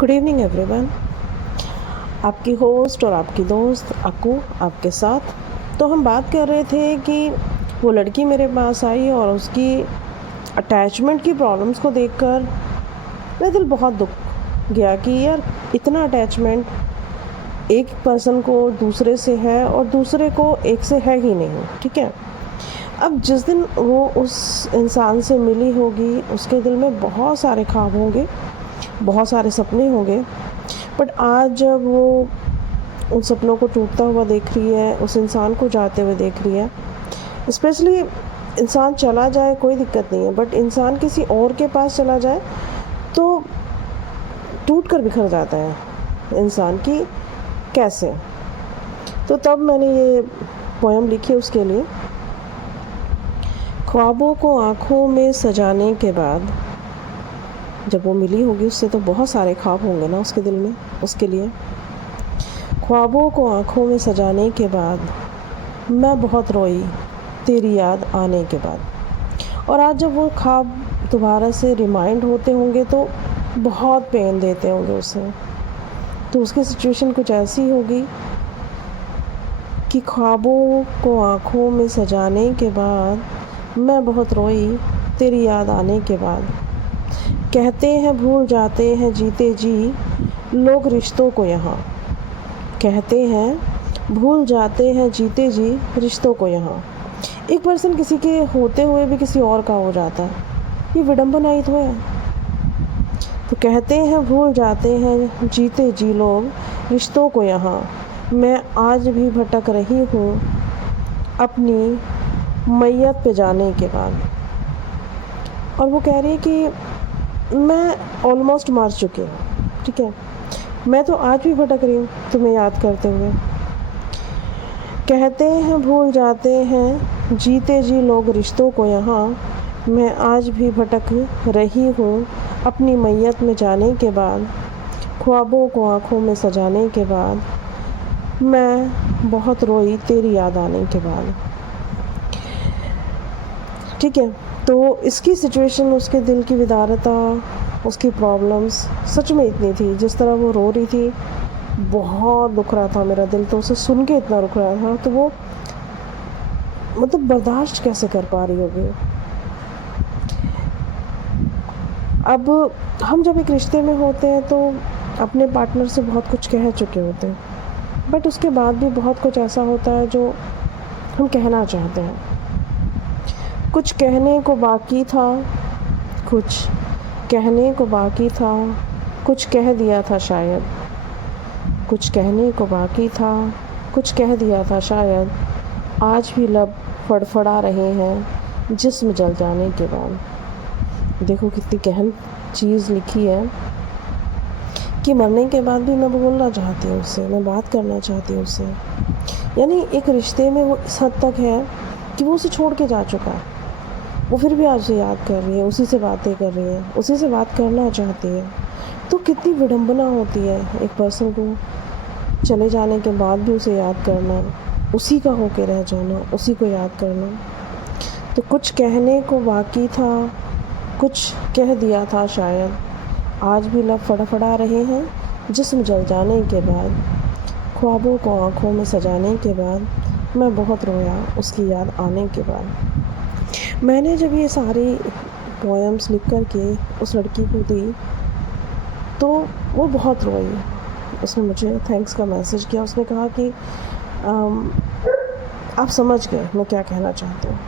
Good evening everyone. आपकी host और आपकी दोस्त अक्कू आपके साथ। तो हम बात कर रहे थे कि वो लड़की मेरे पास आई और उसकी अटैचमेंट की प्रॉब्लम्स को देखकर मेरा दिल बहुत दुख गया कि यार इतना अटैचमेंट एक पर्सन को दूसरे से है और दूसरे को एक से है ही नहीं। ठीक है, अब जिस दिन वो उस इंसान से मिली होगी उसके दिल में बहुत सारे ख्वाब होंगे, बहुत सारे सपने होंगे, बट आज जब वो उन सपनों को टूटता हुआ देख रही है, उस इंसान को जाते हुए देख रही है, स्पेशली इंसान चला जाए कोई दिक्कत नहीं है, बट इंसान किसी और के पास चला जाए तो टूट कर बिखर जाता है इंसान की कैसे। तो तब मैंने ये पोएम लिखी उसके लिए। ख्वाबों को आँखों में सजाने के बाद, जब वो मिली होगी उससे तो बहुत सारे ख्वाब होंगे ना उसके दिल में, उसके लिए। ख्वाबों को आँखों में सजाने के बाद मैं बहुत रोई तेरी याद आने के बाद। और आज जब वो ख्वाब दोबारा से रिमाइंड होते होंगे तो बहुत पेन देते होंगे उसे। तो उसकी सिचुएशन कुछ ऐसी होगी कि ख्वाबों को आँखों में सजाने के बाद मैं बहुत रोई तेरी याद आने के बाद। कहते हैं भूल जाते हैं जीते जी लोग रिश्तों को यहाँ। कहते हैं भूल जाते हैं जीते जी रिश्तों को यहाँ। एक पर्सन किसी के होते हुए भी किसी और का हो जाता है, ये विडंबना ही तो है। तो कहते हैं भूल जाते हैं जीते जी लोग रिश्तों को यहाँ। मैं आज भी भटक रही हूँ अपनी मैयत पे जाने के बाद। और वो कह रही है कि मैं ऑलमोस्ट मर चुकी हूँ। ठीक है, मैं तो आज भी भटक रही हूँ तुम्हें याद करते हुए। कहते हैं भूल जाते हैं जीते जी लोग रिश्तों को यहाँ। मैं आज भी भटक रही हूँ अपनी मैयत में जाने के बाद। ख्वाबों को आँखों में सजाने के बाद मैं बहुत रोई तेरी याद आने के बाद। ठीक है, तो इसकी सिचुएशन, उसके दिल की विदारता, उसकी प्रॉब्लम्स सच में इतनी थी। जिस तरह वो रो रही थी बहुत दुख रहा था मेरा दिल, तो उसे सुन के इतना रुक रहा था। तो वो मतलब बर्दाश्त कैसे कर पा रही होगी। अब हम जब एक रिश्ते में होते हैं तो अपने पार्टनर से बहुत कुछ कह चुके होते हैं, बट उसके बाद भी बहुत कुछ ऐसा होता है जो हम कहना चाहते हैं। कुछ कहने को बाकी था, कुछ कहने को बाकी था, कुछ कह दिया था शायद। कुछ कहने को बाकी था, कुछ कह दिया था शायद। आज भी लब फड़फड़ा रहे हैं जिस्म जल जाने के बाद। देखो कितनी गहन चीज़ लिखी है कि मरने के बाद भी मैं बोलना चाहती हूँ उससे, मैं बात करना चाहती हूँ उससे। यानी एक रिश्ते में वो इस हद तक है कि वो उसे छोड़ के जा चुका है, वो फिर भी आज से याद कर रही है, उसी से बातें कर रही है, उसी से बात करना चाहती है। तो कितनी विडंबना होती है एक पर्सन को चले जाने के बाद भी उसे याद करना, उसी का होके रह जाना, उसी को याद करना। तो कुछ कहने को बाकी था, कुछ कह दिया था शायद। आज भी लब फड़फड़ा रहे हैं जिस्म जल जाने के बाद। ख्वाबों को आँखों में सजाने के बाद मैं बहुत रोया उसकी याद आने के बाद। मैंने जब ये सारी पोएम्स लिख कर के उस लड़की को दी तो वो बहुत रोई। उसने मुझे थैंक्स का मैसेज किया। उसने कहा कि आप समझ गए मैं क्या कहना चाहती हूँ।